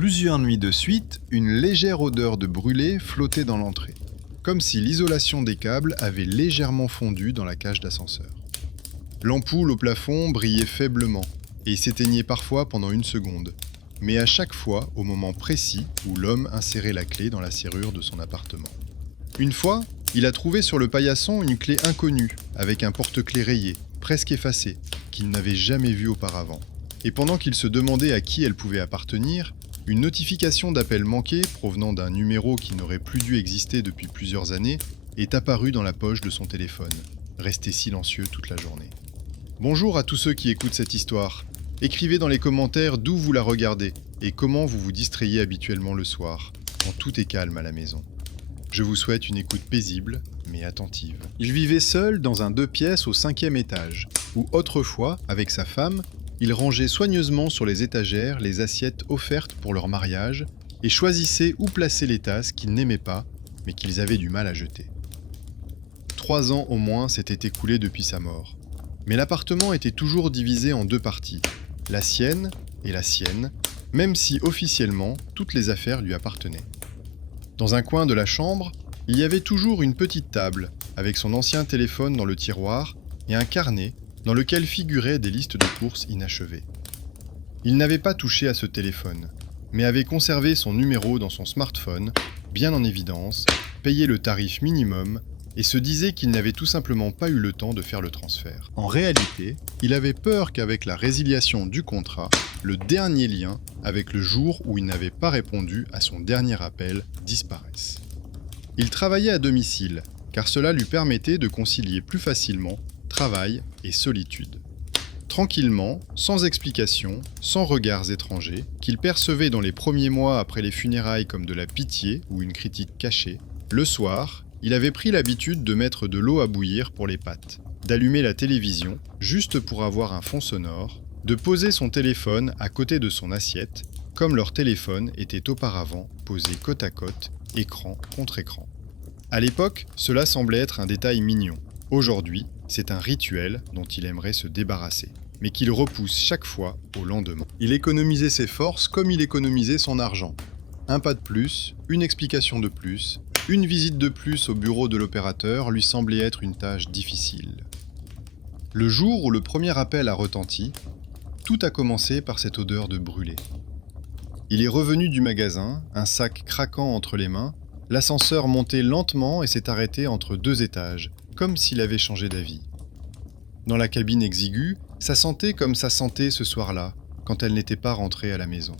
Plusieurs nuits de suite, une légère odeur de brûlé flottait dans l'entrée, comme si l'isolation des câbles avait légèrement fondu dans la cage d'ascenseur. L'ampoule au plafond brillait faiblement et s'éteignait parfois pendant une seconde, mais à chaque fois au moment précis où l'homme insérait la clé dans la serrure de son appartement. Une fois, il a trouvé sur le paillasson une clé inconnue, avec un porte-clés rayé, presque effacé, qu'il n'avait jamais vu auparavant. Et pendant qu'il se demandait à qui elle pouvait appartenir, une notification d'appel manqué provenant d'un numéro qui n'aurait plus dû exister depuis plusieurs années est apparue dans la poche de son téléphone, resté silencieux toute la journée. Bonjour à tous ceux qui écoutent cette histoire. Écrivez dans les commentaires d'où vous la regardez et comment vous vous distrayez habituellement le soir, quand tout est calme à la maison. Je vous souhaite une écoute paisible, mais attentive. Il vivait seul dans un 2 pièces au 5e étage, où autrefois, avec sa femme, il rangeait soigneusement sur les étagères les assiettes offertes pour leur mariage et choisissait où placer les tasses qu'ils n'aimaient pas, mais qu'ils avaient du mal à jeter. 3 ans au moins s'étaient écoulés depuis sa mort. Mais l'appartement était toujours divisé en 2 parties, la sienne et la sienne, même si officiellement toutes les affaires lui appartenaient. Dans un coin de la chambre, il y avait toujours une petite table, avec son ancien téléphone dans le tiroir et un carnet dans lequel figuraient des listes de courses inachevées. Il n'avait pas touché à ce téléphone, mais avait conservé son numéro dans son smartphone, bien en évidence, payé le tarif minimum et se disait qu'il n'avait tout simplement pas eu le temps de faire le transfert. En réalité, il avait peur qu'avec la résiliation du contrat, le dernier lien avec le jour où il n'avait pas répondu à son dernier appel disparaisse. Il travaillait à domicile, car cela lui permettait de concilier plus facilement travail et solitude. Tranquillement, sans explication, sans regards étrangers, qu'il percevait dans les premiers mois après les funérailles comme de la pitié ou une critique cachée, le soir, il avait pris l'habitude de mettre de l'eau à bouillir pour les pâtes, d'allumer la télévision, juste pour avoir un fond sonore, de poser son téléphone à côté de son assiette, comme leur téléphone était auparavant posé côte à côte, écran contre écran. À l'époque, cela semblait être un détail mignon. Aujourd'hui, c'est un rituel dont il aimerait se débarrasser, mais qu'il repousse chaque fois au lendemain. Il économisait ses forces comme il économisait son argent. Un pas de plus, une explication de plus, une visite de plus au bureau de l'opérateur lui semblait être une tâche difficile. Le jour où le premier appel a retenti, tout a commencé par cette odeur de brûlé. Il est revenu du magasin, un sac craquant entre les mains. L'ascenseur montait lentement et s'est arrêté entre 2 étages, comme s'il avait changé d'avis. Dans la cabine exiguë, ça sentait comme ça sentait ce soir-là, quand elle n'était pas rentrée à la maison.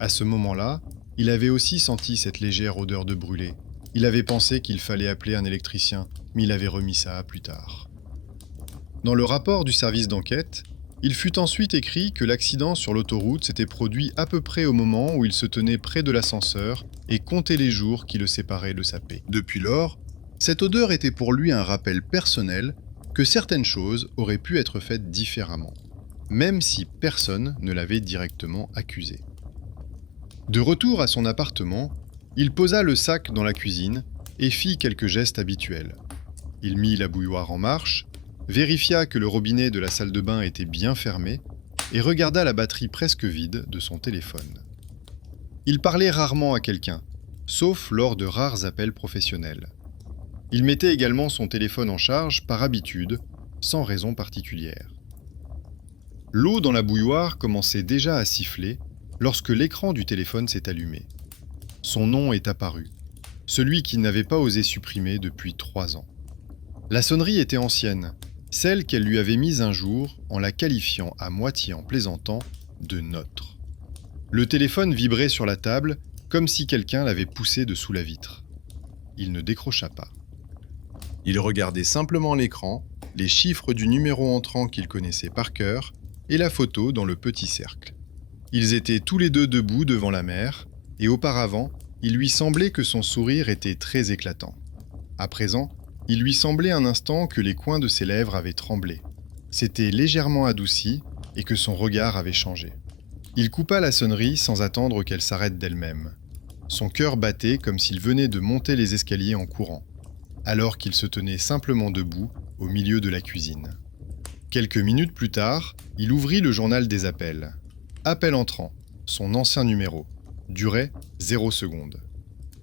À ce moment-là, il avait aussi senti cette légère odeur de brûlé. Il avait pensé qu'il fallait appeler un électricien, mais il avait remis ça à plus tard. Dans le rapport du service d'enquête, il fut ensuite écrit que l'accident sur l'autoroute s'était produit à peu près au moment où il se tenait près de l'ascenseur et comptait les jours qui le séparaient de sa paix. Depuis lors, cette odeur était pour lui un rappel personnel que certaines choses auraient pu être faites différemment, même si personne ne l'avait directement accusé. De retour à son appartement, il posa le sac dans la cuisine et fit quelques gestes habituels. Il mit la bouilloire en marche, vérifia que le robinet de la salle de bain était bien fermé et regarda la batterie presque vide de son téléphone. Il parlait rarement à quelqu'un, sauf lors de rares appels professionnels. Il mettait également son téléphone en charge par habitude, sans raison particulière. L'eau dans la bouilloire commençait déjà à siffler lorsque l'écran du téléphone s'est allumé. Son nom est apparu, celui qu'il n'avait pas osé supprimer depuis 3 ans. La sonnerie était ancienne, celle qu'elle lui avait mise un jour en la qualifiant à moitié en plaisantant de nôtre. Le téléphone vibrait sur la table comme si quelqu'un l'avait poussé dessous la vitre. Il ne décrocha pas. Il regardait simplement l'écran, les chiffres du numéro entrant qu'il connaissait par cœur et la photo dans le petit cercle. Ils étaient tous les deux debout devant la mer, et auparavant, il lui semblait que son sourire était très éclatant. À présent, il lui semblait un instant que les coins de ses lèvres avaient tremblé, s'étaient légèrement adoucis et que son regard avait changé. Il coupa la sonnerie sans attendre qu'elle s'arrête d'elle-même. Son cœur battait comme s'il venait de monter les escaliers en courant, alors qu'il se tenait simplement debout au milieu de la cuisine. Quelques minutes plus tard, il ouvrit le journal des appels. Appel entrant, son ancien numéro. Durée 0 secondes.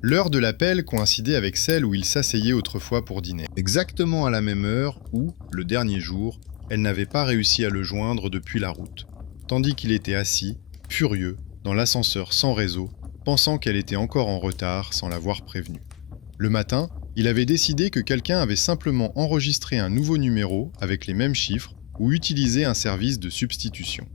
L'heure de l'appel coïncidait avec celle où il s'asseyait autrefois pour dîner. Exactement à la même heure où, le dernier jour, elle n'avait pas réussi à le joindre depuis la route, tandis qu'il était assis, furieux, dans l'ascenseur sans réseau, pensant qu'elle était encore en retard sans l'avoir prévenue. Le matin, il avait décidé que quelqu'un avait simplement enregistré un nouveau numéro avec les mêmes chiffres ou utilisé un service de substitution.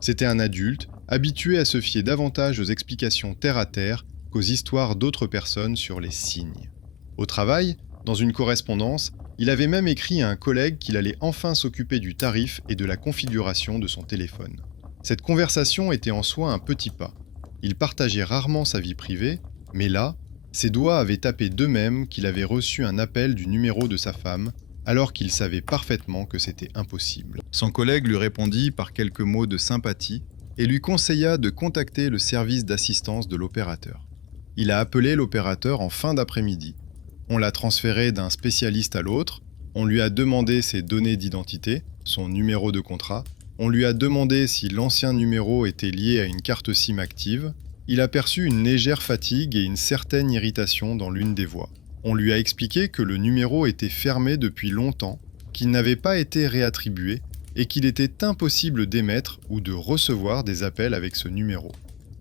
C'était un adulte, habitué à se fier davantage aux explications terre-à-terre qu'aux histoires d'autres personnes sur les signes. Au travail, dans une correspondance, il avait même écrit à un collègue qu'il allait enfin s'occuper du tarif et de la configuration de son téléphone. Cette conversation était en soi un petit pas. Il partageait rarement sa vie privée, mais là, ses doigts avaient tapé d'eux-mêmes qu'il avait reçu un appel du numéro de sa femme, alors qu'il savait parfaitement que c'était impossible. Son collègue lui répondit par quelques mots de sympathie et lui conseilla de contacter le service d'assistance de l'opérateur. Il a appelé l'opérateur en fin d'après-midi. On l'a transféré d'un spécialiste à l'autre, on lui a demandé ses données d'identité, son numéro de contrat, on lui a demandé si l'ancien numéro était lié à une carte SIM active. Il a perçu une légère fatigue et une certaine irritation dans l'une des voix. On lui a expliqué que le numéro était fermé depuis longtemps, qu'il n'avait pas été réattribué et qu'il était impossible d'émettre ou de recevoir des appels avec ce numéro.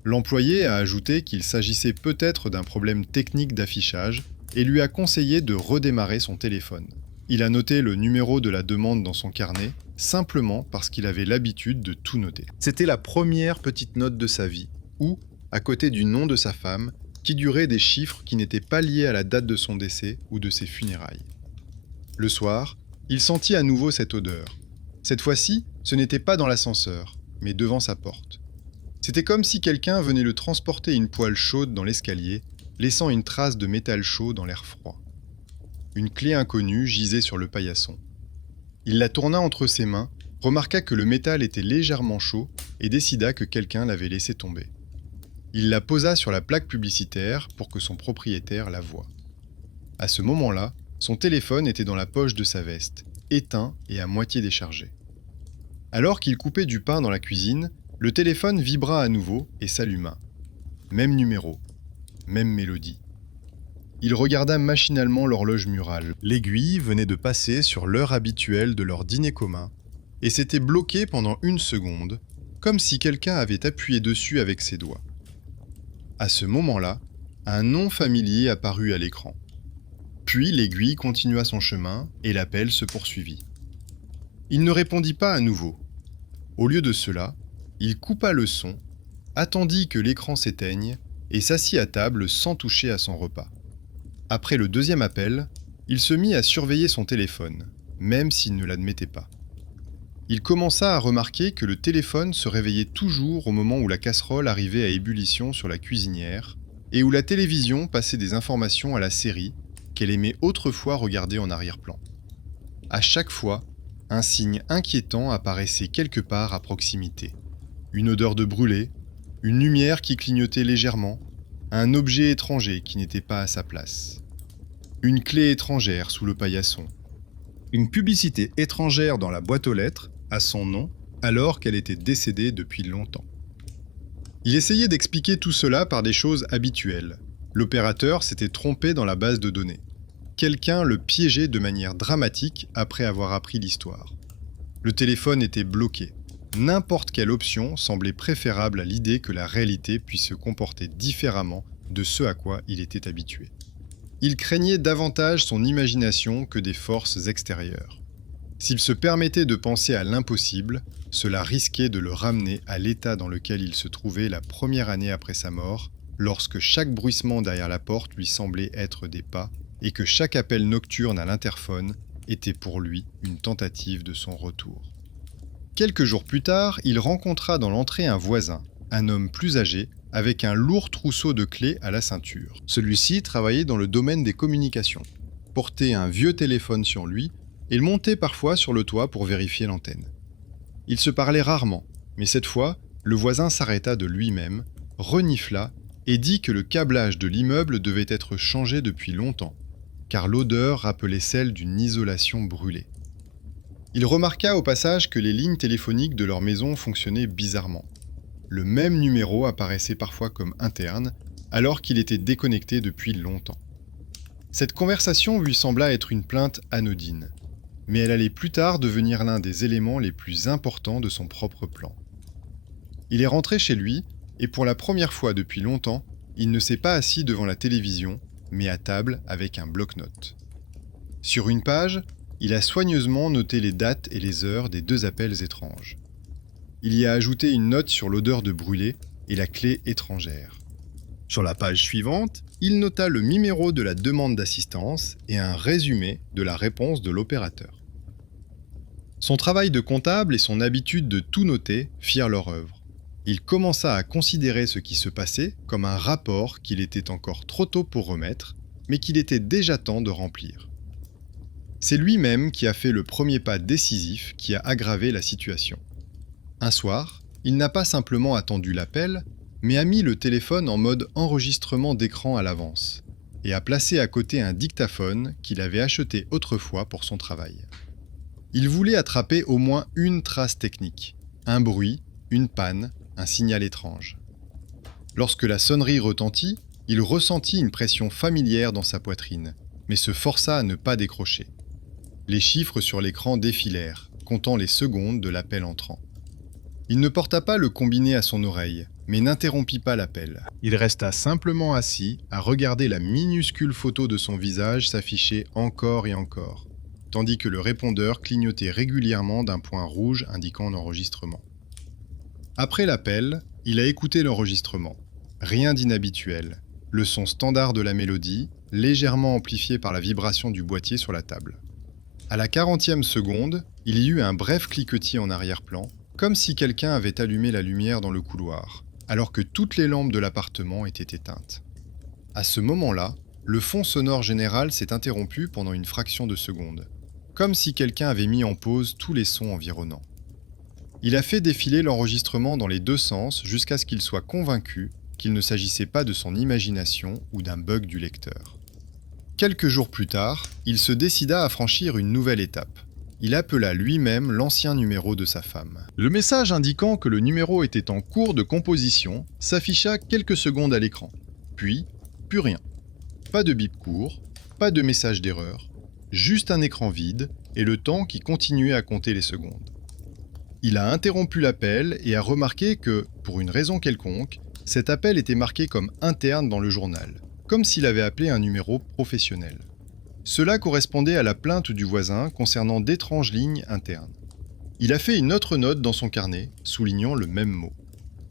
L'employé a ajouté qu'il s'agissait peut-être d'un problème technique d'affichage et lui a conseillé de redémarrer son téléphone. Il a noté le numéro de la demande dans son carnet, simplement parce qu'il avait l'habitude de tout noter. C'était la première petite note de sa vie, où, à côté du nom de sa femme, figuraient des chiffres qui n'étaient pas liés à la date de son décès ou de ses funérailles. Le soir, il sentit à nouveau cette odeur. Cette fois-ci, ce n'était pas dans l'ascenseur, mais devant sa porte. C'était comme si quelqu'un venait le transporter une poêle chaude dans l'escalier, laissant une trace de métal chaud dans l'air froid. Une clé inconnue gisait sur le paillasson. Il la tourna entre ses mains, remarqua que le métal était légèrement chaud et décida que quelqu'un l'avait laissé tomber. Il la posa sur la plaque publicitaire pour que son propriétaire la voie. À ce moment-là, son téléphone était dans la poche de sa veste, éteint et à moitié déchargé. Alors qu'il coupait du pain dans la cuisine, le téléphone vibra à nouveau et s'alluma. Même numéro, même mélodie. Il regarda machinalement l'horloge murale. L'aiguille venait de passer sur l'heure habituelle de leur dîner commun et s'était bloquée pendant 1 seconde, comme si quelqu'un avait appuyé dessus avec ses doigts. À ce moment-là, un nom familier apparut à l'écran. Puis l'aiguille continua son chemin et l'appel se poursuivit. Il ne répondit pas à nouveau. Au lieu de cela, il coupa le son, attendit que l'écran s'éteigne et s'assit à table sans toucher à son repas. Après le deuxième appel, il se mit à surveiller son téléphone, même s'il ne l'admettait pas. Il commença à remarquer que le téléphone se réveillait toujours au moment où la casserole arrivait à ébullition sur la cuisinière et où la télévision passait des informations à la série qu'elle aimait autrefois regarder en arrière-plan. À chaque fois, un signe inquiétant apparaissait quelque part à proximité. Une odeur de brûlé, une lumière qui clignotait légèrement, un objet étranger qui n'était pas à sa place. Une clé étrangère sous le paillasson. Une publicité étrangère dans la boîte aux lettres, à son nom, alors qu'elle était décédée depuis longtemps. Il essayait d'expliquer tout cela par des choses habituelles. L'opérateur s'était trompé dans la base de données. Quelqu'un le piégeait de manière dramatique après avoir appris l'histoire. Le téléphone était bloqué. N'importe quelle option semblait préférable à l'idée que la réalité puisse se comporter différemment de ce à quoi il était habitué. Il craignait davantage son imagination que des forces extérieures. S'il se permettait de penser à l'impossible, cela risquait de le ramener à l'état dans lequel il se trouvait la première année après sa mort, lorsque chaque bruissement derrière la porte lui semblait être des pas, et que chaque appel nocturne à l'interphone était pour lui une tentative de son retour. Quelques jours plus tard, il rencontra dans l'entrée un voisin, un homme plus âgé, avec un lourd trousseau de clés à la ceinture. Celui-ci travaillait dans le domaine des communications, portait un vieux téléphone sur lui et montait parfois sur le toit pour vérifier l'antenne. Ils se parlaient rarement, mais cette fois, le voisin s'arrêta de lui-même, renifla et dit que le câblage de l'immeuble devait être changé depuis longtemps, car l'odeur rappelait celle d'une isolation brûlée. Il remarqua au passage que les lignes téléphoniques de leur maison fonctionnaient bizarrement. Le même numéro apparaissait parfois comme interne, alors qu'il était déconnecté depuis longtemps. Cette conversation lui sembla être une plainte anodine, mais elle allait plus tard devenir l'un des éléments les plus importants de son propre plan. Il est rentré chez lui, et pour la première fois depuis longtemps, il ne s'est pas assis devant la télévision, mais à table avec un bloc-notes. Sur une page, il a soigneusement noté les dates et les heures des 2 appels étranges. Il y a ajouté une note sur l'odeur de brûlé et la clé étrangère. Sur la page suivante, il nota le numéro de la demande d'assistance et un résumé de la réponse de l'opérateur. Son travail de comptable et son habitude de tout noter firent leur œuvre. Il commença à considérer ce qui se passait comme un rapport qu'il était encore trop tôt pour remettre, mais qu'il était déjà temps de remplir. C'est lui-même qui a fait le premier pas décisif qui a aggravé la situation. Un soir, il n'a pas simplement attendu l'appel, mais a mis le téléphone en mode enregistrement d'écran à l'avance et a placé à côté un dictaphone qu'il avait acheté autrefois pour son travail. Il voulait attraper au moins une trace technique, un bruit, une panne, un signal étrange. Lorsque la sonnerie retentit, il ressentit une pression familière dans sa poitrine, mais se força à ne pas décrocher. Les chiffres sur l'écran défilèrent, comptant les secondes de l'appel entrant. Il ne porta pas le combiné à son oreille, mais n'interrompit pas l'appel. Il resta simplement assis à regarder la minuscule photo de son visage s'afficher encore et encore, tandis que le répondeur clignotait régulièrement d'un point rouge indiquant l'enregistrement. Après l'appel, il a écouté l'enregistrement. Rien d'inhabituel. Le son standard de la mélodie, légèrement amplifié par la vibration du boîtier sur la table. À la 40e seconde, il y eut un bref cliquetis en arrière-plan, comme si quelqu'un avait allumé la lumière dans le couloir, alors que toutes les lampes de l'appartement étaient éteintes. À ce moment-là, le fond sonore général s'est interrompu pendant une fraction de seconde, comme si quelqu'un avait mis en pause tous les sons environnants. Il a fait défiler l'enregistrement dans les 2 sens jusqu'à ce qu'il soit convaincu qu'il ne s'agissait pas de son imagination ou d'un bug du lecteur. Quelques jours plus tard, il se décida à franchir une nouvelle étape. Il appela lui-même l'ancien numéro de sa femme. Le message indiquant que le numéro était en cours de composition s'afficha quelques secondes à l'écran. Puis, plus rien. Pas de bip court, pas de message d'erreur, juste un écran vide et le temps qui continuait à compter les secondes. Il a interrompu l'appel et a remarqué que, pour une raison quelconque, cet appel était marqué comme interne dans le journal, comme s'il avait appelé un numéro professionnel. Cela correspondait à la plainte du voisin concernant d'étranges lignes internes. Il a fait une autre note dans son carnet, soulignant le même mot.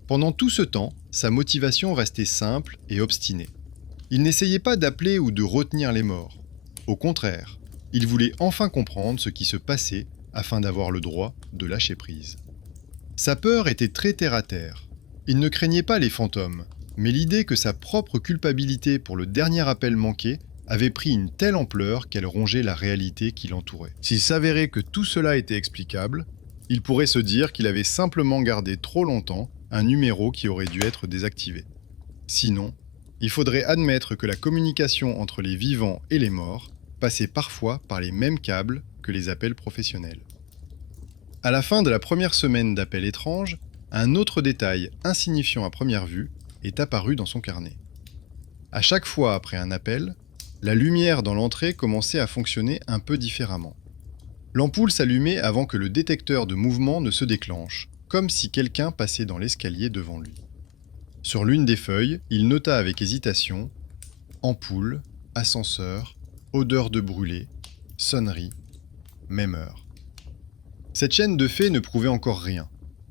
Pendant tout ce temps, sa motivation restait simple et obstinée. Il n'essayait pas d'appeler ou de retenir les morts. Au contraire, il voulait enfin comprendre ce qui se passait afin d'avoir le droit de lâcher prise. Sa peur était très terre-à-terre. Il ne craignait pas les fantômes, mais l'idée que sa propre culpabilité pour le dernier appel manqué avait pris une telle ampleur qu'elle rongeait la réalité qui l'entourait. S'il s'avérait que tout cela était explicable, il pourrait se dire qu'il avait simplement gardé trop longtemps un numéro qui aurait dû être désactivé. Sinon, il faudrait admettre que la communication entre les vivants et les morts passait parfois par les mêmes câbles que les appels professionnels. À la fin de la première semaine d'appels étranges, un autre détail insignifiant à première vue est apparu dans son carnet. À chaque fois après un appel, la lumière dans l'entrée commençait à fonctionner un peu différemment. L'ampoule s'allumait avant que le détecteur de mouvement ne se déclenche, comme si quelqu'un passait dans l'escalier devant lui. Sur l'une des feuilles, il nota avec hésitation « ampoule, ascenseur, odeur de brûlé, sonnerie, même heure ». Cette chaîne de faits ne prouvait encore rien,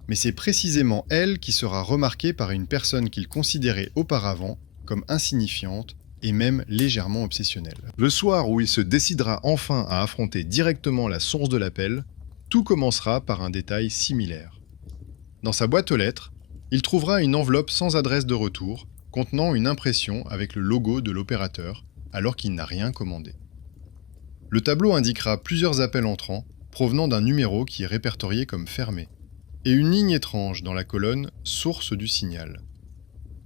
mais c'est précisément elle qui sera remarquée par une personne qu'il considérait auparavant comme insignifiante et même légèrement obsessionnelle. Le soir où il se décidera enfin à affronter directement la source de l'appel, tout commencera par un détail similaire. Dans sa boîte aux lettres, il trouvera une enveloppe sans adresse de retour, contenant une impression avec le logo de l'opérateur, alors qu'il n'a rien commandé. Le tableau indiquera plusieurs appels entrants, provenant d'un numéro qui est répertorié comme fermé, et une ligne étrange dans la colonne « Source du signal »,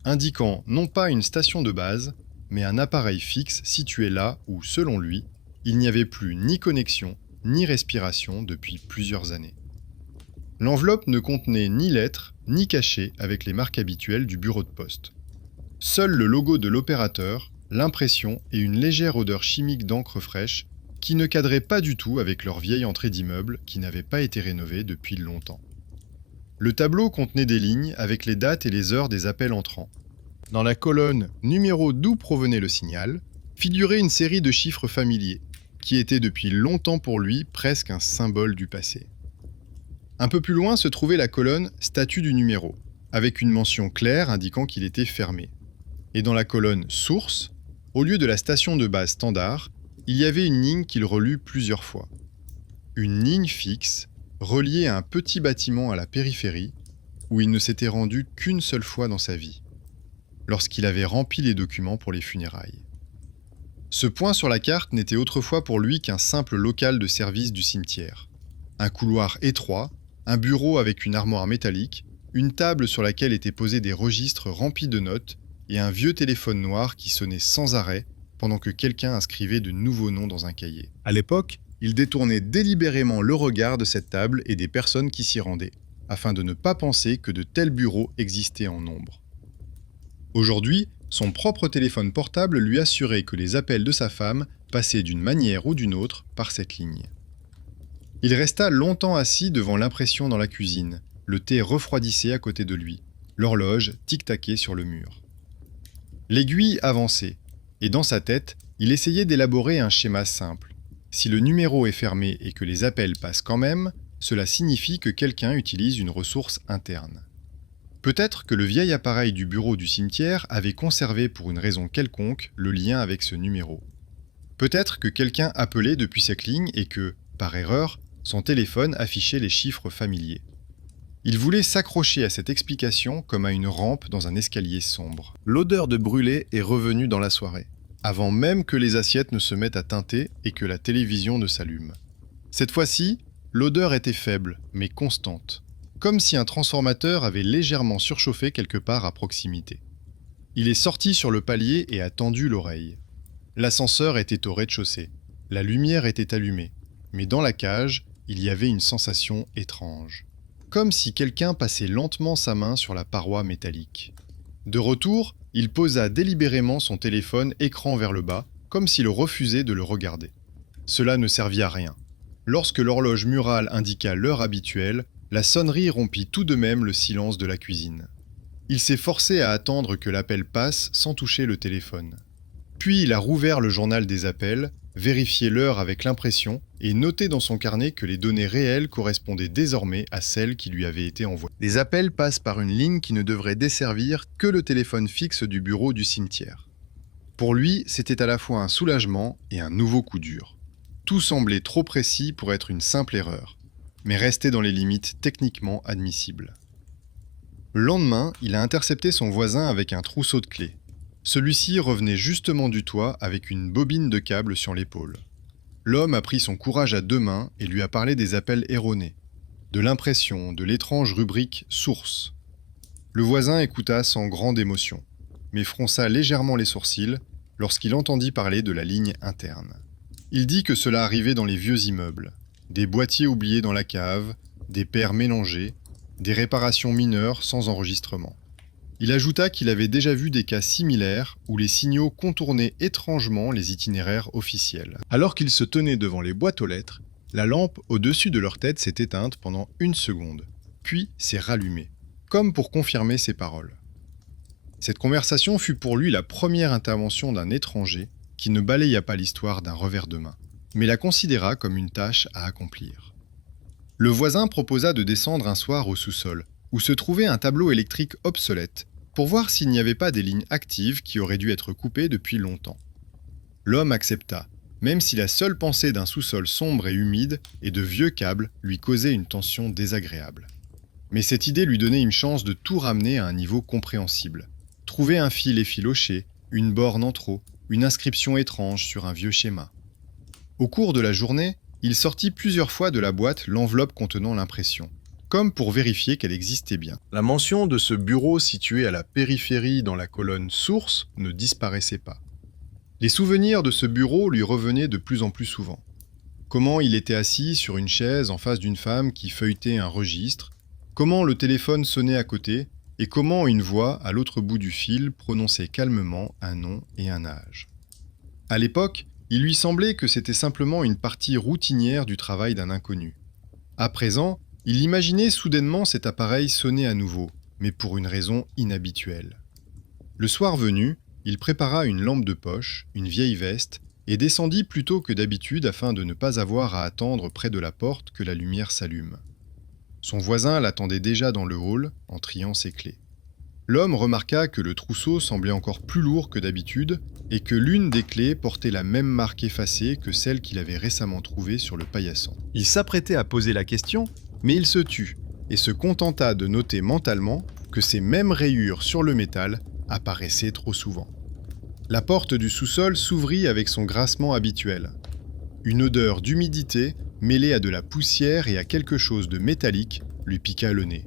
indiquant non pas une station de base, mais un appareil fixe situé là où, selon lui, il n'y avait plus ni connexion ni respiration depuis plusieurs années. L'enveloppe ne contenait ni lettres ni caché avec les marques habituelles du bureau de poste. Seul le logo de l'opérateur, l'impression et une légère odeur chimique d'encre fraîche qui ne cadraient pas du tout avec leur vieille entrée d'immeuble qui n'avait pas été rénovée depuis longtemps. Le tableau contenait des lignes avec les dates et les heures des appels entrants. Dans la colonne « Numéro d'où provenait le signal », figurait une série de chiffres familiers, qui étaient depuis longtemps pour lui presque un symbole du passé. Un peu plus loin se trouvait la colonne « Statut du numéro », avec une mention claire indiquant qu'il était fermé. Et dans la colonne « Source », au lieu de la station de base standard, il y avait une ligne qu'il relut plusieurs fois. Une ligne fixe, reliée à un petit bâtiment à la périphérie, où il ne s'était rendu qu'une seule fois dans sa vie, lorsqu'il avait rempli les documents pour les funérailles. Ce point sur la carte n'était autrefois pour lui qu'un simple local de service du cimetière. Un couloir étroit, un bureau avec une armoire métallique, une table sur laquelle étaient posés des registres remplis de notes et un vieux téléphone noir qui sonnait sans arrêt pendant que quelqu'un inscrivait de nouveaux noms dans un cahier. À l'époque, il détournait délibérément le regard de cette table et des personnes qui s'y rendaient, afin de ne pas penser que de tels bureaux existaient en nombre. Aujourd'hui, son propre téléphone portable lui assurait que les appels de sa femme passaient d'une manière ou d'une autre par cette ligne. Il resta longtemps assis devant l'impression dans la cuisine, le thé refroidissait à côté de lui, l'horloge tic-taquait sur le mur. L'aiguille avançait, et dans sa tête, il essayait d'élaborer un schéma simple. Si le numéro est fermé et que les appels passent quand même, cela signifie que quelqu'un utilise une ressource interne. Peut-être que le vieil appareil du bureau du cimetière avait conservé pour une raison quelconque le lien avec ce numéro. Peut-être que quelqu'un appelait depuis cette ligne et que, par erreur, son téléphone affichait les chiffres familiers. Il voulait s'accrocher à cette explication comme à une rampe dans un escalier sombre. L'odeur de brûlé est revenue dans la soirée, avant même que les assiettes ne se mettent à teinter et que la télévision ne s'allume. Cette fois-ci, l'odeur était faible, mais constante, comme si un transformateur avait légèrement surchauffé quelque part à proximité. Il est sorti sur le palier et a tendu l'oreille. L'ascenseur était au rez-de-chaussée. La lumière était allumée, mais dans la cage, il y avait une sensation étrange. Comme si quelqu'un passait lentement sa main sur la paroi métallique. De retour, il posa délibérément son téléphone écran vers le bas, comme s'il refusait de le regarder. Cela ne servit à rien. Lorsque l'horloge murale indiqua l'heure habituelle, la sonnerie rompit tout de même le silence de la cuisine. Il s'est forcé à attendre que l'appel passe sans toucher le téléphone. Puis il a rouvert le journal des appels, vérifié l'heure avec l'impression et noté dans son carnet que les données réelles correspondaient désormais à celles qui lui avaient été envoyées. Les appels passent par une ligne qui ne devrait desservir que le téléphone fixe du bureau du cimetière. Pour lui, c'était à la fois un soulagement et un nouveau coup dur. Tout semblait trop précis pour être une simple erreur, mais restait dans les limites techniquement admissibles. Le lendemain, il a intercepté son voisin avec un trousseau de clés. Celui-ci revenait justement du toit avec une bobine de câble sur l'épaule. L'homme a pris son courage à deux mains et lui a parlé des appels erronés, de l'impression, de l'étrange rubrique « Source ». Le voisin écouta sans grande émotion, mais fronça légèrement les sourcils lorsqu'il entendit parler de la ligne interne. Il dit que cela arrivait dans les vieux immeubles, des boîtiers oubliés dans la cave, des paires mélangées, des réparations mineures sans enregistrement. Il ajouta qu'il avait déjà vu des cas similaires où les signaux contournaient étrangement les itinéraires officiels. Alors qu'ils se tenaient devant les boîtes aux lettres, la lampe au-dessus de leur tête s'est éteinte pendant 1 seconde, puis s'est rallumée, comme pour confirmer ses paroles. Cette conversation fut pour lui la première intervention d'un étranger qui ne balaya pas l'histoire d'un revers de main, mais la considéra comme une tâche à accomplir. Le voisin proposa de descendre un soir au sous-sol, où se trouvait un tableau électrique obsolète, pour voir s'il n'y avait pas des lignes actives qui auraient dû être coupées depuis longtemps. L'homme accepta, même si la seule pensée d'un sous-sol sombre et humide et de vieux câbles lui causait une tension désagréable. Mais cette idée lui donnait une chance de tout ramener à un niveau compréhensible. Trouver un fil effiloché, une borne en trop, une inscription étrange sur un vieux schéma. Au cours de la journée, il sortit plusieurs fois de la boîte l'enveloppe contenant l'impression, comme pour vérifier qu'elle existait bien. La mention de ce bureau situé à la périphérie dans la colonne « Source » ne disparaissait pas. Les souvenirs de ce bureau lui revenaient de plus en plus souvent. Comment il était assis sur une chaise en face d'une femme qui feuilletait un registre, comment le téléphone sonnait à côté et comment une voix à l'autre bout du fil prononçait calmement un nom et un âge. À l'époque, il lui semblait que c'était simplement une partie routinière du travail d'un inconnu. À présent, il imaginait soudainement cet appareil sonner à nouveau, mais pour une raison inhabituelle. Le soir venu, il prépara une lampe de poche, une vieille veste, et descendit plus tôt que d'habitude afin de ne pas avoir à attendre près de la porte que la lumière s'allume. Son voisin l'attendait déjà dans le hall, en triant ses clés. L'homme remarqua que le trousseau semblait encore plus lourd que d'habitude et que l'une des clés portait la même marque effacée que celle qu'il avait récemment trouvée sur le paillasson. Il s'apprêtait à poser la question, mais il se tut et se contenta de noter mentalement que ces mêmes rayures sur le métal apparaissaient trop souvent. La porte du sous-sol s'ouvrit avec son grincement habituel. Une odeur d'humidité, mêlée à de la poussière et à quelque chose de métallique, lui piqua le nez.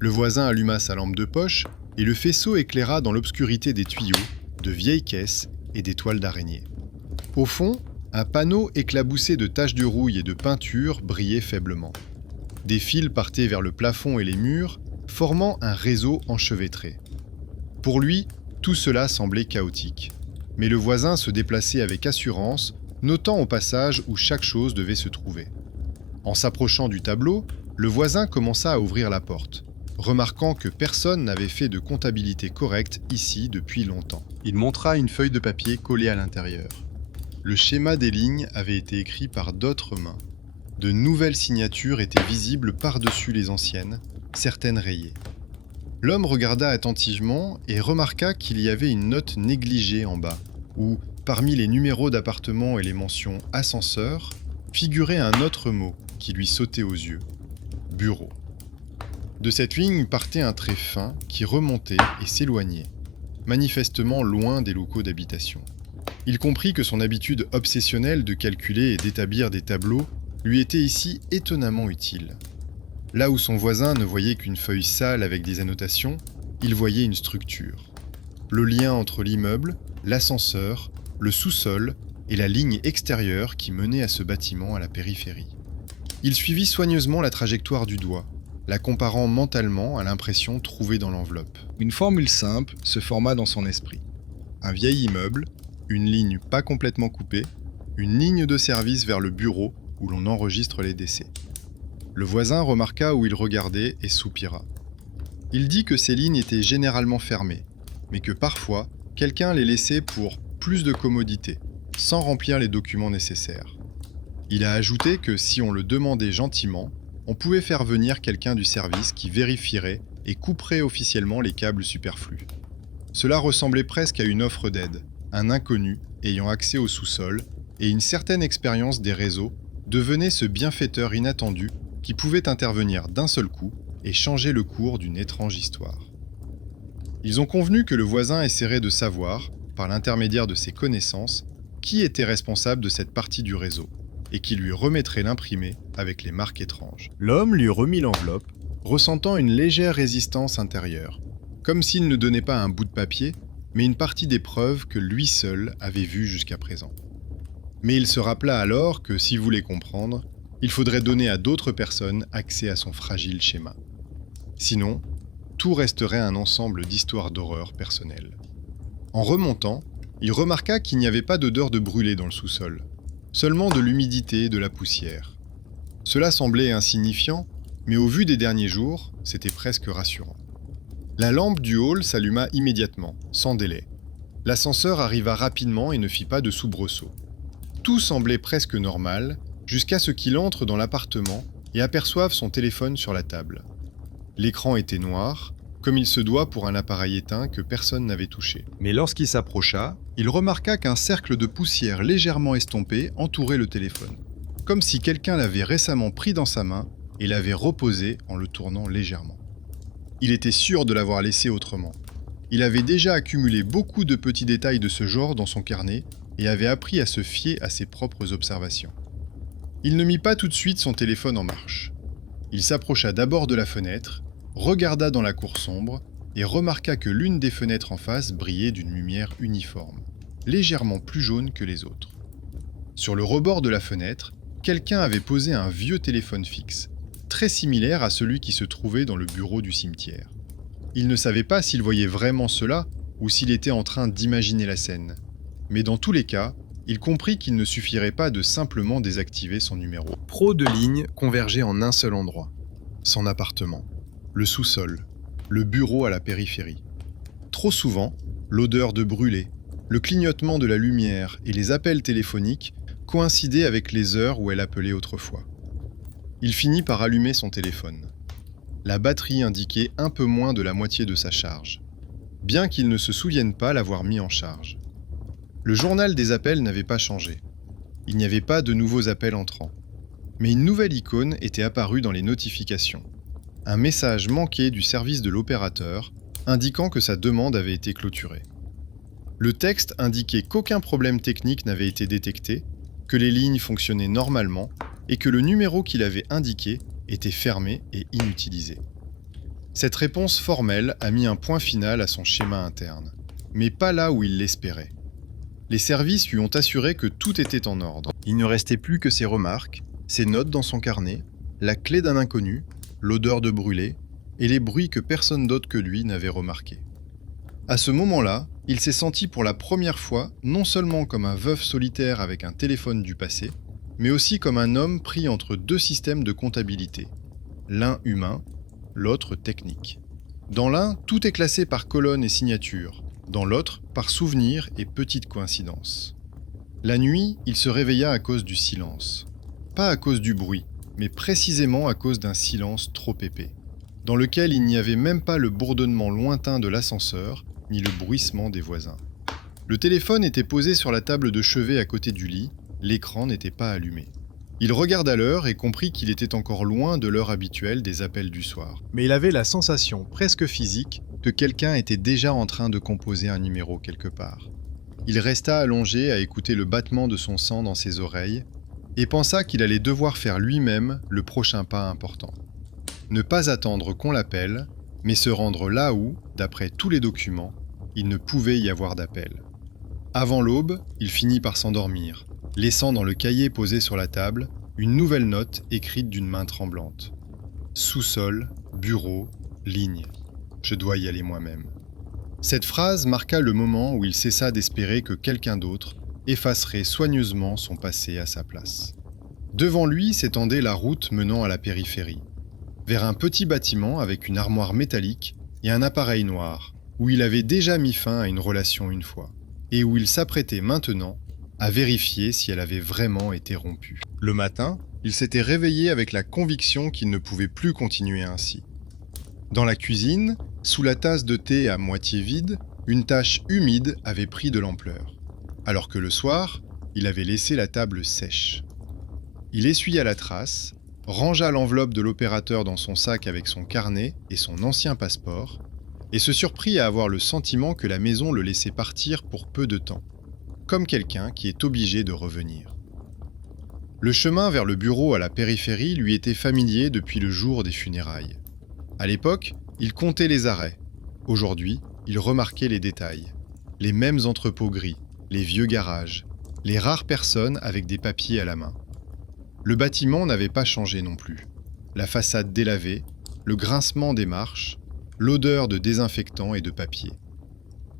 Le voisin alluma sa lampe de poche et le faisceau éclaira dans l'obscurité des tuyaux, de vieilles caisses et des toiles d'araignée. Au fond, un panneau éclaboussé de taches de rouille et de peinture brillait faiblement. Des fils partaient vers le plafond et les murs, formant un réseau enchevêtré. Pour lui, tout cela semblait chaotique. Mais le voisin se déplaçait avec assurance, notant au passage où chaque chose devait se trouver. En s'approchant du tableau, le voisin commença à ouvrir la porte, remarquant que personne n'avait fait de comptabilité correcte ici depuis longtemps. Il montra une feuille de papier collée à l'intérieur. Le schéma des lignes avait été écrit par d'autres mains. De nouvelles signatures étaient visibles par-dessus les anciennes, certaines rayées. L'homme regarda attentivement et remarqua qu'il y avait une note négligée en bas, où, parmi les numéros d'appartement et les mentions « ascenseur », figurait un autre mot qui lui sautait aux yeux : « bureau ». De cette ligne partait un trait fin qui remontait et s'éloignait, manifestement loin des locaux d'habitation. Il comprit que son habitude obsessionnelle de calculer et d'établir des tableaux lui était ici étonnamment utile. Là où son voisin ne voyait qu'une feuille sale avec des annotations, il voyait une structure. Le lien entre l'immeuble, l'ascenseur, le sous-sol et la ligne extérieure qui menait à ce bâtiment à la périphérie. Il suivit soigneusement la trajectoire du doigt, la comparant mentalement à l'impression trouvée dans l'enveloppe. Une formule simple se forma dans son esprit. Un vieil immeuble, une ligne pas complètement coupée, une ligne de service vers le bureau où l'on enregistre les décès. Le voisin remarqua où il regardait et soupira. Il dit que ces lignes étaient généralement fermées, mais que parfois, quelqu'un les laissait pour plus de commodité, sans remplir les documents nécessaires. Il a ajouté que si on le demandait gentiment, on pouvait faire venir quelqu'un du service qui vérifierait et couperait officiellement les câbles superflus. Cela ressemblait presque à une offre d'aide, un inconnu ayant accès au sous-sol et une certaine expérience des réseaux devenait ce bienfaiteur inattendu qui pouvait intervenir d'un seul coup et changer le cours d'une étrange histoire. Ils ont convenu que le voisin essaierait de savoir, par l'intermédiaire de ses connaissances, qui était responsable de cette partie du réseau, et qui lui remettrait l'imprimé avec les marques étranges. L'homme lui remit l'enveloppe, ressentant une légère résistance intérieure, comme s'il ne donnait pas un bout de papier, mais une partie des preuves que lui seul avait vues jusqu'à présent. Mais il se rappela alors que, s'il voulait comprendre, il faudrait donner à d'autres personnes accès à son fragile schéma. Sinon, tout resterait un ensemble d'histoires d'horreur personnelles. En remontant, il remarqua qu'il n'y avait pas d'odeur de brûlé dans le sous-sol, seulement de l'humidité et de la poussière. Cela semblait insignifiant, mais au vu des derniers jours, c'était presque rassurant. La lampe du hall s'alluma immédiatement, sans délai. L'ascenseur arriva rapidement et ne fit pas de soubresaut. Tout semblait presque normal, jusqu'à ce qu'il entre dans l'appartement et aperçoive son téléphone sur la table. L'écran était noir, comme il se doit pour un appareil éteint que personne n'avait touché. Mais lorsqu'il s'approcha, il remarqua qu'un cercle de poussière légèrement estompé entourait le téléphone, comme si quelqu'un l'avait récemment pris dans sa main et l'avait reposé en le tournant légèrement. Il était sûr de l'avoir laissé autrement. Il avait déjà accumulé beaucoup de petits détails de ce genre dans son carnet et avait appris à se fier à ses propres observations. Il ne mit pas tout de suite son téléphone en marche. Il s'approcha d'abord de la fenêtre, regarda dans la cour sombre et remarqua que l'une des fenêtres en face brillait d'une lumière uniforme, légèrement plus jaune que les autres. Sur le rebord de la fenêtre, quelqu'un avait posé un vieux téléphone fixe, très similaire à celui qui se trouvait dans le bureau du cimetière. Il ne savait pas s'il voyait vraiment cela ou s'il était en train d'imaginer la scène. Mais dans tous les cas, il comprit qu'il ne suffirait pas de simplement désactiver son numéro. Trop de lignes convergeaient en un seul endroit. Son appartement, le sous-sol, le bureau à la périphérie. Trop souvent, l'odeur de brûlé, le clignotement de la lumière et les appels téléphoniques coïncidaient avec les heures où elle appelait autrefois. Il finit par allumer son téléphone. La batterie indiquait un peu moins de la moitié de sa charge, bien qu'il ne se souvienne pas l'avoir mis en charge. Le journal des appels n'avait pas changé. Il n'y avait pas de nouveaux appels entrants. Mais une nouvelle icône était apparue dans les notifications. Un message manqué du service de l'opérateur indiquant que sa demande avait été clôturée. Le texte indiquait qu'aucun problème technique n'avait été détecté, que les lignes fonctionnaient normalement et que le numéro qu'il avait indiqué était fermé et inutilisé. Cette réponse formelle a mis un point final à son schéma interne, mais pas là où il l'espérait. Les services lui ont assuré que tout était en ordre. Il ne restait plus que ses remarques, ses notes dans son carnet, la clé d'un inconnu, l'odeur de brûlé et les bruits que personne d'autre que lui n'avait remarqués. À ce moment-là, il s'est senti pour la première fois non seulement comme un veuf solitaire avec un téléphone du passé, mais aussi comme un homme pris entre deux systèmes de comptabilité, l'un humain, l'autre technique. Dans l'un, tout est classé par colonnes et signatures, dans l'autre, par souvenirs et petites coïncidences. La nuit, il se réveilla à cause du silence. Pas à cause du bruit, mais précisément à cause d'un silence trop épais, dans lequel il n'y avait même pas le bourdonnement lointain de l'ascenseur, ni le bruissement des voisins. Le téléphone était posé sur la table de chevet à côté du lit, l'écran n'était pas allumé. Il regarda l'heure et comprit qu'il était encore loin de l'heure habituelle des appels du soir. Mais il avait la sensation, presque physique, que quelqu'un était déjà en train de composer un numéro quelque part. Il resta allongé à écouter le battement de son sang dans ses oreilles et pensa qu'il allait devoir faire lui-même le prochain pas important. Ne pas attendre qu'on l'appelle, mais se rendre là où, d'après tous les documents, il ne pouvait y avoir d'appel. Avant l'aube, il finit par s'endormir, laissant dans le cahier posé sur la table une nouvelle note écrite d'une main tremblante. Sous-sol, bureau, ligne. Je dois y aller moi-même. Cette phrase marqua le moment où il cessa d'espérer que quelqu'un d'autre effacerait soigneusement son passé à sa place. Devant lui s'étendait la route menant à la périphérie, vers un petit bâtiment avec une armoire métallique et un appareil noir, où il avait déjà mis fin à une relation une fois, et où il s'apprêtait maintenant à vérifier si elle avait vraiment été rompue. Le matin, il s'était réveillé avec la conviction qu'il ne pouvait plus continuer ainsi. Dans la cuisine, sous la tasse de thé à moitié vide, une tache humide avait pris de l'ampleur, alors que le soir, il avait laissé la table sèche. Il essuya la trace, rangea l'enveloppe de l'opérateur dans son sac avec son carnet et son ancien passeport, et se surprit à avoir le sentiment que la maison le laissait partir pour peu de temps, comme quelqu'un qui est obligé de revenir. Le chemin vers le bureau à la périphérie lui était familier depuis le jour des funérailles. À l'époque, il comptait les arrêts. Aujourd'hui, il remarquait les détails. Les mêmes entrepôts gris, les vieux garages, les rares personnes avec des papiers à la main. Le bâtiment n'avait pas changé non plus. La façade délavée, le grincement des marches, l'odeur de désinfectant et de papier.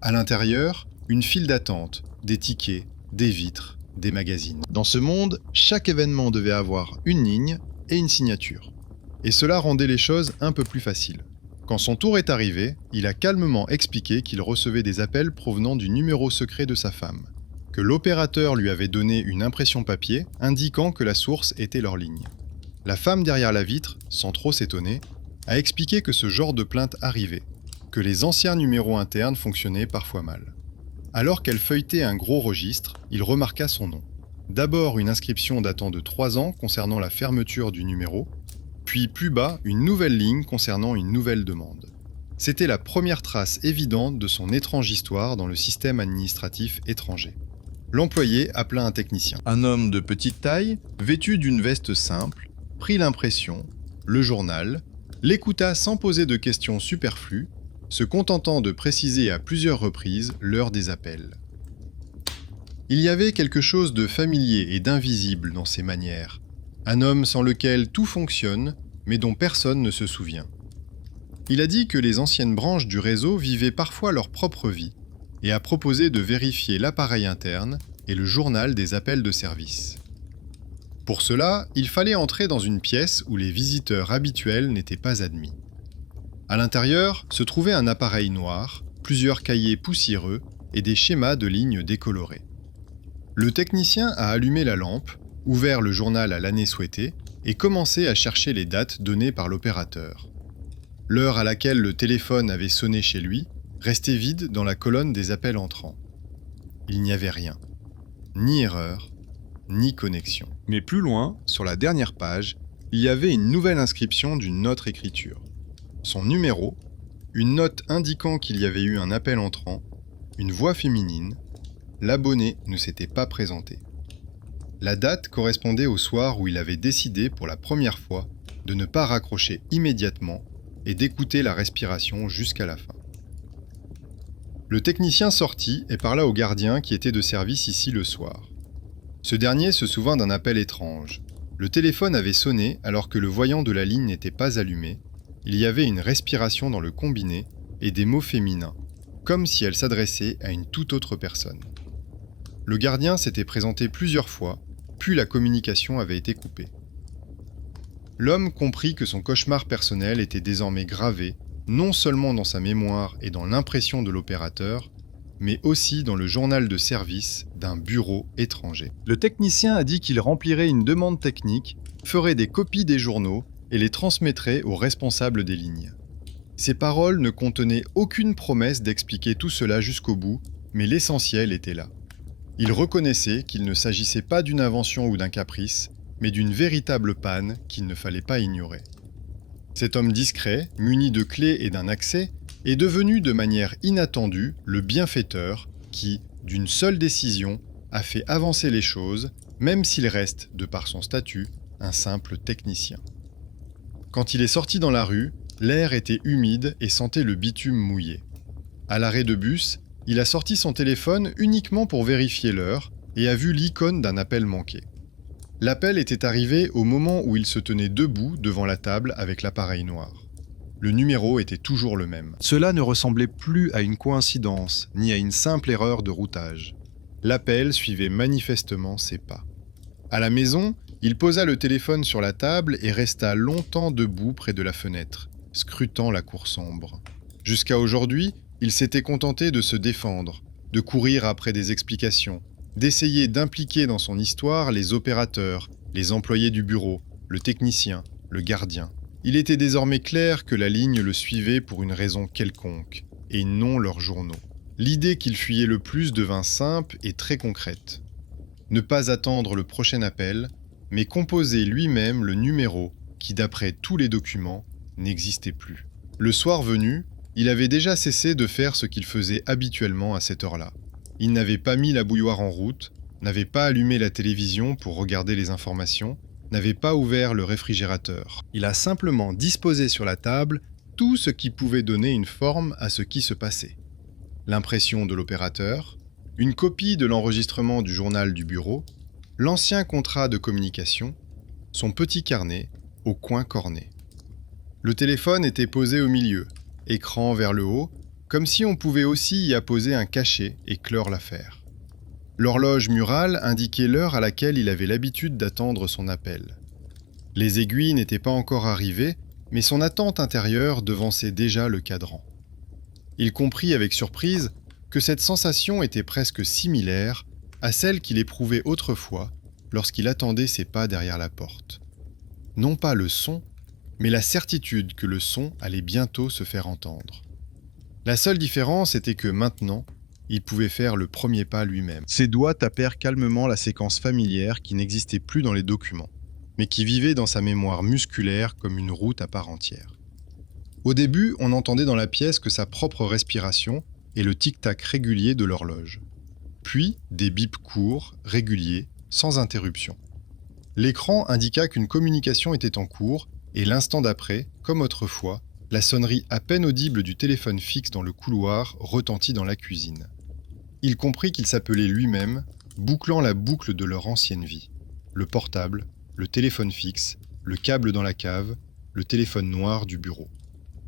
À l'intérieur, une file d'attente, des tickets, des vitres, des magazines. Dans ce monde, chaque événement devait avoir une ligne et une signature. Et cela rendait les choses un peu plus faciles. Quand son tour est arrivé, il a calmement expliqué qu'il recevait des appels provenant du numéro secret de sa femme, que l'opérateur lui avait donné une impression papier indiquant que la source était leur ligne. La femme derrière la vitre, sans trop s'étonner, a expliqué que ce genre de plainte arrivait, que les anciens numéros internes fonctionnaient parfois mal. Alors qu'elle feuilletait un gros registre, il remarqua son nom. D'abord une inscription datant de 3 ans concernant la fermeture du numéro, puis plus bas une nouvelle ligne concernant une nouvelle demande. C'était la première trace évidente de son étrange histoire dans le système administratif étranger. L'employé appela un technicien. Un homme de petite taille, vêtu d'une veste simple, prit l'impression, le journal, l'écouta sans poser de questions superflues, se contentant de préciser à plusieurs reprises l'heure des appels. Il y avait quelque chose de familier et d'invisible dans ses manières. Un homme sans lequel tout fonctionne, mais dont personne ne se souvient. Il a dit que les anciennes branches du réseau vivaient parfois leur propre vie et a proposé de vérifier l'appareil interne et le journal des appels de service. Pour cela, il fallait entrer dans une pièce où les visiteurs habituels n'étaient pas admis. À l'intérieur se trouvait un appareil noir, plusieurs cahiers poussiéreux et des schémas de lignes décolorées. Le technicien a allumé la lampe, ouvert le journal à l'année souhaitée et commencé à chercher les dates données par l'opérateur. L'heure à laquelle le téléphone avait sonné chez lui restait vide dans la colonne des appels entrants. Il n'y avait rien, ni erreur, ni connexion. Mais plus loin, sur la dernière page, il y avait une nouvelle inscription d'une autre écriture. Son numéro, une note indiquant qu'il y avait eu un appel entrant, une voix féminine, l'abonné ne s'était pas présenté. La date correspondait au soir où il avait décidé pour la première fois de ne pas raccrocher immédiatement et d'écouter la respiration jusqu'à la fin. Le technicien sortit et parla au gardien qui était de service ici le soir. Ce dernier se souvint d'un appel étrange. Le téléphone avait sonné alors que le voyant de la ligne n'était pas allumé. Il y avait une respiration dans le combiné et des mots féminins, comme si elle s'adressait à une toute autre personne. Le gardien s'était présenté plusieurs fois, puis la communication avait été coupée. L'homme comprit que son cauchemar personnel était désormais gravé, non seulement dans sa mémoire et dans l'impression de l'opérateur, mais aussi dans le journal de service d'un bureau étranger. Le technicien a dit qu'il remplirait une demande technique, ferait des copies des journaux et les transmettrait aux responsables des lignes. Ces paroles ne contenaient aucune promesse d'expliquer tout cela jusqu'au bout, mais l'essentiel était là. Il reconnaissait qu'il ne s'agissait pas d'une invention ou d'un caprice, mais d'une véritable panne qu'il ne fallait pas ignorer. Cet homme discret, muni de clés et d'un accès, est devenu de manière inattendue le bienfaiteur qui, d'une seule décision, a fait avancer les choses, même s'il reste, de par son statut, un simple technicien. Quand il est sorti dans la rue, l'air était humide et sentait le bitume mouillé. À l'arrêt de bus, il a sorti son téléphone uniquement pour vérifier l'heure et a vu l'icône d'un appel manqué. L'appel était arrivé au moment où il se tenait debout devant la table avec l'appareil noir. Le numéro était toujours le même. Cela ne ressemblait plus à une coïncidence, ni à une simple erreur de routage. L'appel suivait manifestement ses pas. À la maison, il posa le téléphone sur la table et resta longtemps debout près de la fenêtre, scrutant la cour sombre. Jusqu'à aujourd'hui, il s'était contenté de se défendre, de courir après des explications, d'essayer d'impliquer dans son histoire les opérateurs, les employés du bureau, le technicien, le gardien. Il était désormais clair que la ligne le suivait pour une raison quelconque, et non leurs journaux. L'idée qu'il fuyait le plus devint simple et très concrète. Ne pas attendre le prochain appel, mais composer lui-même le numéro qui, d'après tous les documents, n'existait plus. Le soir venu, il avait déjà cessé de faire ce qu'il faisait habituellement à cette heure-là. Il n'avait pas mis la bouilloire en route, n'avait pas allumé la télévision pour regarder les informations, n'avait pas ouvert le réfrigérateur. Il a simplement disposé sur la table tout ce qui pouvait donner une forme à ce qui se passait. L'impression de l'opérateur, une copie de l'enregistrement du journal du bureau, l'ancien contrat de communication, son petit carnet au coin corné. Le téléphone était posé au milieu, écran vers le haut, comme si on pouvait aussi y apposer un cachet et clore l'affaire. L'horloge murale indiquait l'heure à laquelle il avait l'habitude d'attendre son appel. Les aiguilles n'étaient pas encore arrivées, mais son attente intérieure devançait déjà le cadran. Il comprit avec surprise que cette sensation était presque similaire à celle qu'il éprouvait autrefois lorsqu'il attendait ses pas derrière la porte. Non pas le son, mais la certitude que le son allait bientôt se faire entendre. La seule différence était que maintenant, il pouvait faire le premier pas lui-même. Ses doigts tapèrent calmement la séquence familière qui n'existait plus dans les documents, mais qui vivait dans sa mémoire musculaire comme une route à part entière. Au début, on n'entendait dans la pièce que sa propre respiration et le tic-tac régulier de l'horloge. Puis, des bips courts, réguliers, sans interruption. L'écran indiqua qu'une communication était en cours, et l'instant d'après, comme autrefois, la sonnerie à peine audible du téléphone fixe dans le couloir retentit dans la cuisine. Il comprit qu'il s'appelait lui-même, bouclant la boucle de leur ancienne vie. Le portable, le téléphone fixe, le câble dans la cave, le téléphone noir du bureau.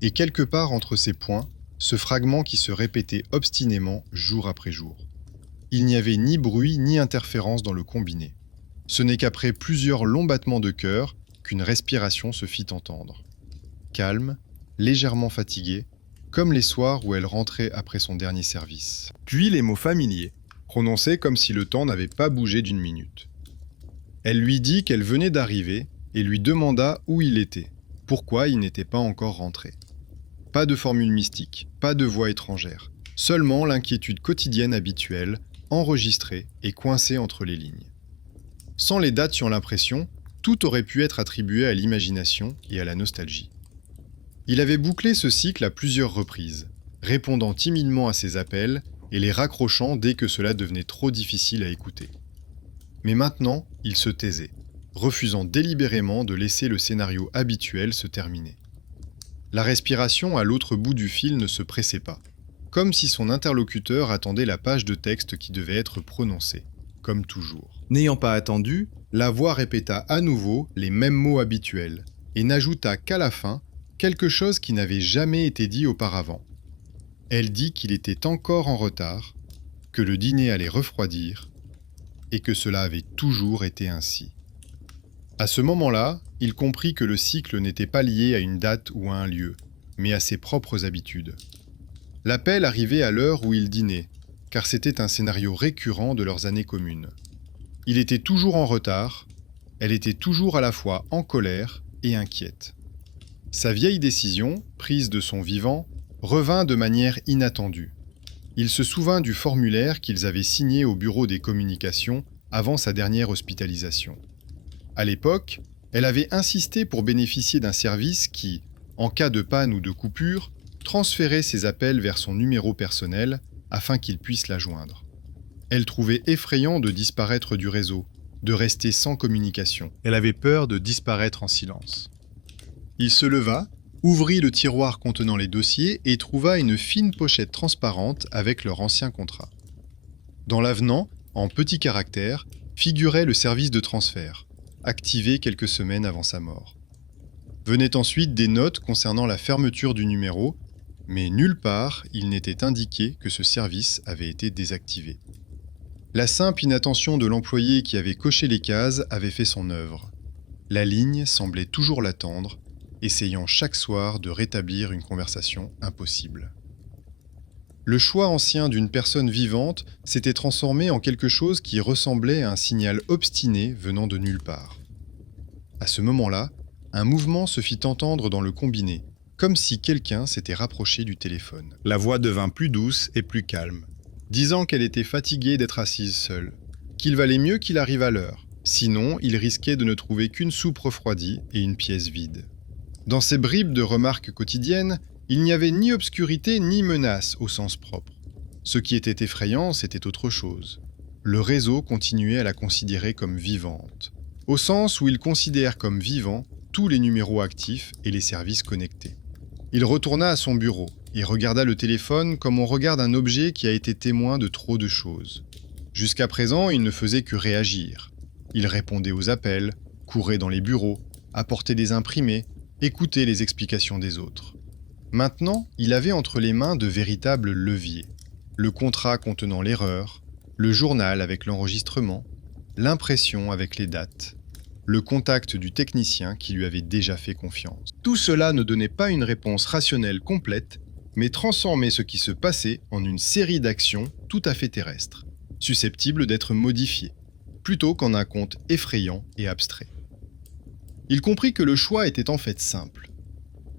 Et quelque part entre ces points, ce fragment qui se répétait obstinément jour après jour. Il n'y avait ni bruit ni interférence dans le combiné. Ce n'est qu'après plusieurs longs battements de cœur qu'une respiration se fit entendre. Calme, légèrement fatiguée, comme les soirs où elle rentrait après son dernier service. Puis les mots familiers, prononcés comme si le temps n'avait pas bougé d'une minute. Elle lui dit qu'elle venait d'arriver et lui demanda où il était, pourquoi il n'était pas encore rentré. Pas de formule mystique, pas de voix étrangère, seulement l'inquiétude quotidienne habituelle, enregistrée et coincée entre les lignes. Sans les dates sur l'impression, tout aurait pu être attribué à l'imagination et à la nostalgie. Il avait bouclé ce cycle à plusieurs reprises, répondant timidement à ses appels et les raccrochant dès que cela devenait trop difficile à écouter. Mais maintenant, il se taisait, refusant délibérément de laisser le scénario habituel se terminer. La respiration à l'autre bout du fil ne se pressait pas, comme si son interlocuteur attendait la page de texte qui devait être prononcée, comme toujours. N'ayant pas attendu, la voix répéta à nouveau les mêmes mots habituels, et n'ajouta qu'à la fin quelque chose qui n'avait jamais été dit auparavant. Elle dit qu'il était encore en retard, que le dîner allait refroidir, et que cela avait toujours été ainsi. À ce moment-là, il comprit que le cycle n'était pas lié à une date ou à un lieu, mais à ses propres habitudes. L'appel arrivait à l'heure où il dînait, car c'était un scénario récurrent de leurs années communes. Il était toujours en retard, elle était toujours à la fois en colère et inquiète. Sa vieille décision, prise de son vivant, revint de manière inattendue. Il se souvint du formulaire qu'ils avaient signé au bureau des communications avant sa dernière hospitalisation. À l'époque, elle avait insisté pour bénéficier d'un service qui, en cas de panne ou de coupure, transférait ses appels vers son numéro personnel afin qu'il puisse la joindre. Elle trouvait effrayant de disparaître du réseau, de rester sans communication. Elle avait peur de disparaître en silence. Il se leva, ouvrit le tiroir contenant les dossiers et trouva une fine pochette transparente avec leur ancien contrat. Dans l'avenant, en petits caractères, figurait le service de transfert, activé quelques semaines avant sa mort. Venaient ensuite des notes concernant la fermeture du numéro, mais nulle part il n'était indiqué que ce service avait été désactivé. La simple inattention de l'employé qui avait coché les cases avait fait son œuvre. La ligne semblait toujours l'attendre, essayant chaque soir de rétablir une conversation impossible. Le choix ancien d'une personne vivante s'était transformé en quelque chose qui ressemblait à un signal obstiné venant de nulle part. À ce moment-là, un mouvement se fit entendre dans le combiné, comme si quelqu'un s'était rapproché du téléphone. La voix devint plus douce et plus calme, disant qu'elle était fatiguée d'être assise seule, qu'il valait mieux qu'il arrive à l'heure, sinon il risquait de ne trouver qu'une soupe refroidie et une pièce vide. Dans ces bribes de remarques quotidiennes, il n'y avait ni obscurité ni menace au sens propre. Ce qui était effrayant, c'était autre chose. Le réseau continuait à la considérer comme vivante, au sens où il considère comme vivants tous les numéros actifs et les services connectés. Il retourna à son bureau et regarda le téléphone comme on regarde un objet qui a été témoin de trop de choses. Jusqu'à présent, il ne faisait que réagir. Il répondait aux appels, courait dans les bureaux, apportait des imprimés, écoutait les explications des autres. Maintenant, il avait entre les mains de véritables leviers. Le contrat contenant l'erreur, le journal avec l'enregistrement, l'impression avec les dates, le contact du technicien qui lui avait déjà fait confiance. Tout cela ne donnait pas une réponse rationnelle complète, mais transformait ce qui se passait en une série d'actions tout à fait terrestres, susceptibles d'être modifiées, plutôt qu'en un conte effrayant et abstrait. Il comprit que le choix était en fait simple.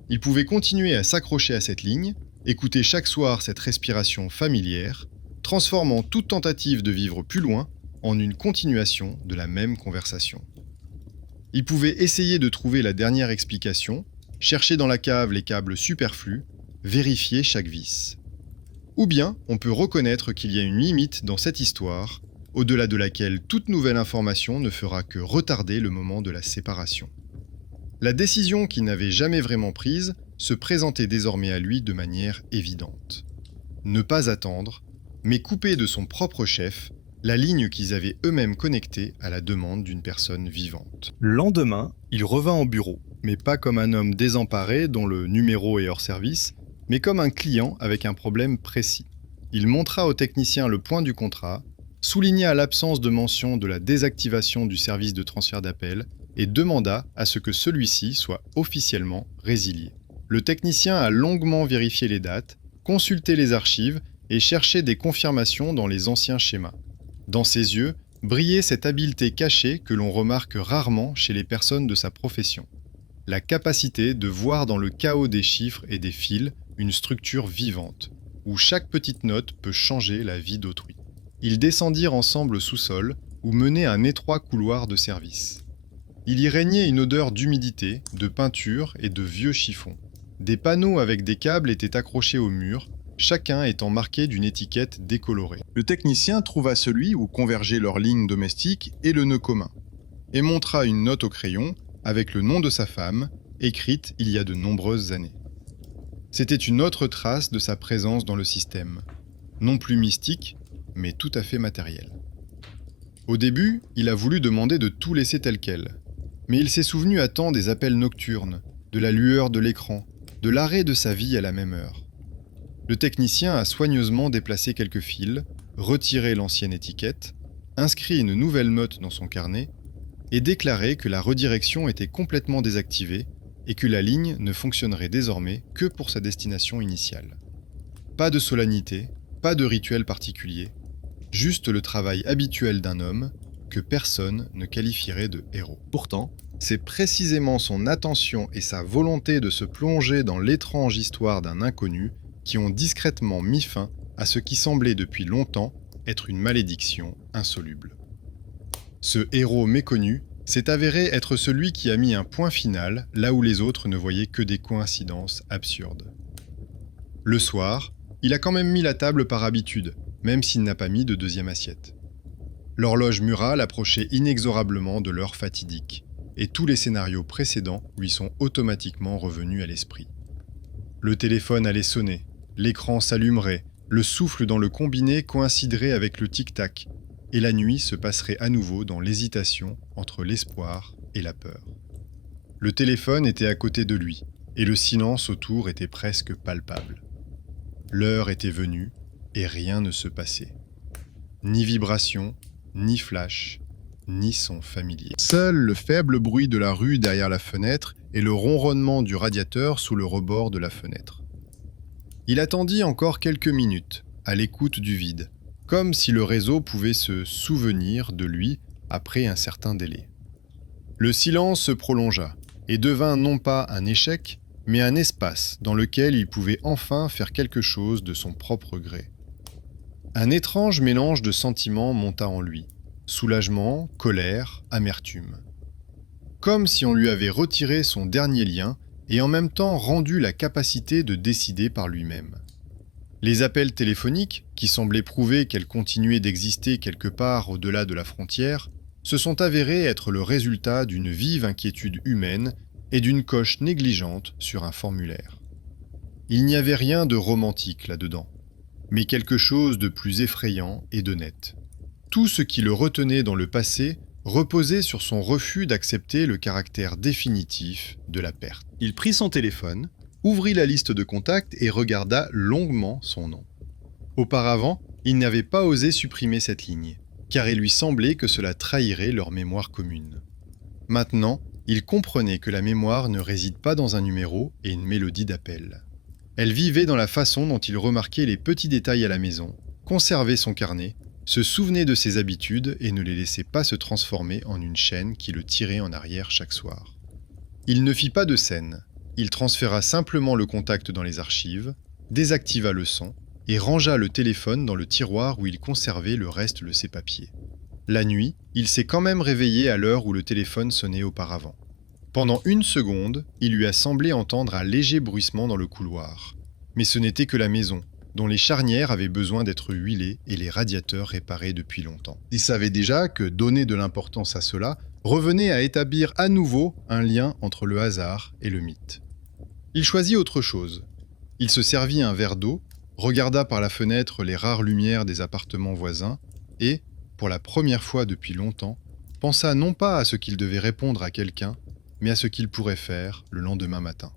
Il pouvait continuer à s'accrocher à cette ligne, écouter chaque soir cette respiration familière, transformant toute tentative de vivre plus loin en une continuation de la même conversation. Il pouvait essayer de trouver la dernière explication, chercher dans la cave les câbles superflus, vérifier chaque vis. Ou bien on peut reconnaître qu'il y a une limite dans cette histoire, au-delà de laquelle toute nouvelle information ne fera que retarder le moment de la séparation. La décision qu'il n'avait jamais vraiment prise se présentait désormais à lui de manière évidente. Ne pas attendre, mais couper de son propre chef la ligne qu'ils avaient eux-mêmes connectée à la demande d'une personne vivante. Le lendemain, il revint au bureau, mais pas comme un homme désemparé dont le numéro est hors service, mais comme un client avec un problème précis. Il montra au technicien le point du contrat, souligna l'absence de mention de la désactivation du service de transfert d'appel et demanda à ce que celui-ci soit officiellement résilié. Le technicien a longuement vérifié les dates, consulté les archives et cherché des confirmations dans les anciens schémas. Dans ses yeux, brillait cette habileté cachée que l'on remarque rarement chez les personnes de sa profession. La capacité de voir dans le chaos des chiffres et des fils une structure vivante, où chaque petite note peut changer la vie d'autrui. Ils descendirent ensemble au sous-sol, où menait un étroit couloir de service. Il y régnait une odeur d'humidité, de peinture et de vieux chiffons. Des panneaux avec des câbles étaient accrochés au mur, chacun étant marqué d'une étiquette décolorée. Le technicien trouva celui où convergeaient leurs lignes domestiques et le nœud commun, et montra une note au crayon avec le nom de sa femme, écrite il y a de nombreuses années. C'était une autre trace de sa présence dans le système, non plus mystique, mais tout à fait matérielle. Au début, il a voulu demander de tout laisser tel quel, mais il s'est souvenu à temps des appels nocturnes, de la lueur de l'écran, de l'arrêt de sa vie à la même heure. Le technicien a soigneusement déplacé quelques fils, retiré l'ancienne étiquette, inscrit une nouvelle note dans son carnet et déclaré que la redirection était complètement désactivée et que la ligne ne fonctionnerait désormais que pour sa destination initiale. Pas de solennité, pas de rituel particulier, juste le travail habituel d'un homme que personne ne qualifierait de héros. Pourtant, c'est précisément son attention et sa volonté de se plonger dans l'étrange histoire d'un inconnu qui ont discrètement mis fin à ce qui semblait depuis longtemps être une malédiction insoluble. Ce héros méconnu s'est avéré être celui qui a mis un point final là où les autres ne voyaient que des coïncidences absurdes. Le soir, il a quand même mis la table par habitude, même s'il n'a pas mis de deuxième assiette. L'horloge murale approchait inexorablement de l'heure fatidique, et tous les scénarios précédents lui sont automatiquement revenus à l'esprit. Le téléphone allait sonner, l'écran s'allumerait, le souffle dans le combiné coïnciderait avec le tic-tac, et la nuit se passerait à nouveau dans l'hésitation entre l'espoir et la peur. Le téléphone était à côté de lui, et le silence autour était presque palpable. L'heure était venue, et rien ne se passait. Ni vibration, ni flash, ni son familier. Seul le faible bruit de la rue derrière la fenêtre et le ronronnement du radiateur sous le rebord de la fenêtre. Il attendit encore quelques minutes, à l'écoute du vide, comme si le réseau pouvait se souvenir de lui après un certain délai. Le silence se prolongea et devint non pas un échec, mais un espace dans lequel il pouvait enfin faire quelque chose de son propre gré. Un étrange mélange de sentiments monta en lui, soulagement, colère, amertume. Comme si on lui avait retiré son dernier lien et en même temps rendu la capacité de décider par lui-même. Les appels téléphoniques, qui semblaient prouver qu'elle continuait d'exister quelque part au-delà de la frontière, se sont avérés être le résultat d'une vive inquiétude humaine et d'une coche négligente sur un formulaire. Il n'y avait rien de romantique là-dedans, mais quelque chose de plus effrayant et de net. Tout ce qui le retenait dans le passé reposait sur son refus d'accepter le caractère définitif de la perte. Il prit son téléphone, ouvrit la liste de contacts et regarda longuement son nom. Auparavant, il n'avait pas osé supprimer cette ligne, car il lui semblait que cela trahirait leur mémoire commune. Maintenant, il comprenait que la mémoire ne réside pas dans un numéro et une mélodie d'appel. Elle vivait dans la façon dont il remarquait les petits détails à la maison, conservait son carnet, se souvenait de ses habitudes et ne les laissait pas se transformer en une chaîne qui le tirait en arrière chaque soir. Il ne fit pas de scène. Il transféra simplement le contact dans les archives, désactiva le son et rangea le téléphone dans le tiroir où il conservait le reste de ses papiers. La nuit, il s'est quand même réveillé à l'heure où le téléphone sonnait auparavant. Pendant une seconde, il lui a semblé entendre un léger bruissement dans le couloir. Mais ce n'était que la maison, dont les charnières avaient besoin d'être huilées et les radiateurs réparés depuis longtemps. Il savait déjà que donner de l'importance à cela revenait à établir à nouveau un lien entre le hasard et le mythe. Il choisit autre chose. Il se servit un verre d'eau, regarda par la fenêtre les rares lumières des appartements voisins et, pour la première fois depuis longtemps, pensa non pas à ce qu'il devait répondre à quelqu'un, mais à ce qu'ils pourraient faire le lendemain matin.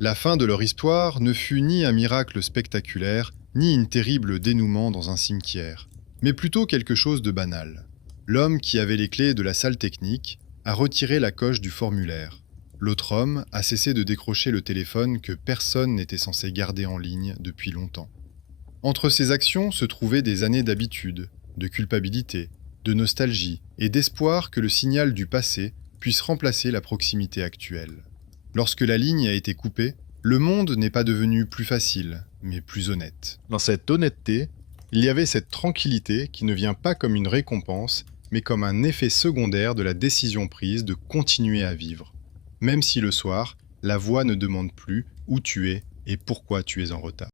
La fin de leur histoire ne fut ni un miracle spectaculaire, ni une terrible dénouement dans un cimetière, mais plutôt quelque chose de banal. L'homme qui avait les clés de la salle technique a retiré la coche du formulaire. L'autre homme a cessé de décrocher le téléphone que personne n'était censé garder en ligne depuis longtemps. Entre ces actions se trouvaient des années d'habitude, de culpabilité, de nostalgie et d'espoir que le signal du passé puisse remplacer la proximité actuelle. Lorsque la ligne a été coupée, le monde n'est pas devenu plus facile, mais plus honnête. Dans cette honnêteté, il y avait cette tranquillité qui ne vient pas comme une récompense, mais comme un effet secondaire de la décision prise de continuer à vivre. Même si le soir, la voix ne demande plus où tu es et pourquoi tu es en retard.